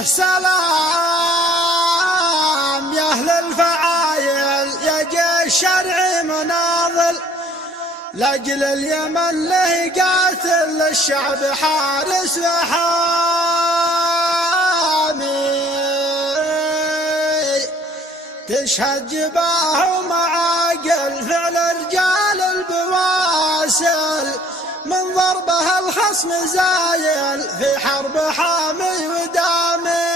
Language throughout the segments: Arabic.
يا سلام يا أهل الفعايل يا جيش شرعي مناضل لأجل اليمن له قاتل للشعب حارس وحامي تشهد جباه ومعاقل فعل رجال البواسل من ضربها الخصم زايل في حرب حامي ودامي.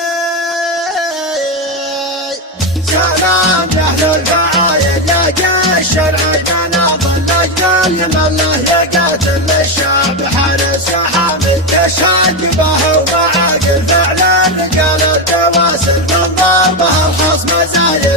سلام يا أهل الفعايل يا جيش شرعي مناضل لأجل اليمن له يقاتل للشعب حارس وحامي تشهد جباه ومعاقل فعل رجال البواسل من ضربها الخصم زايل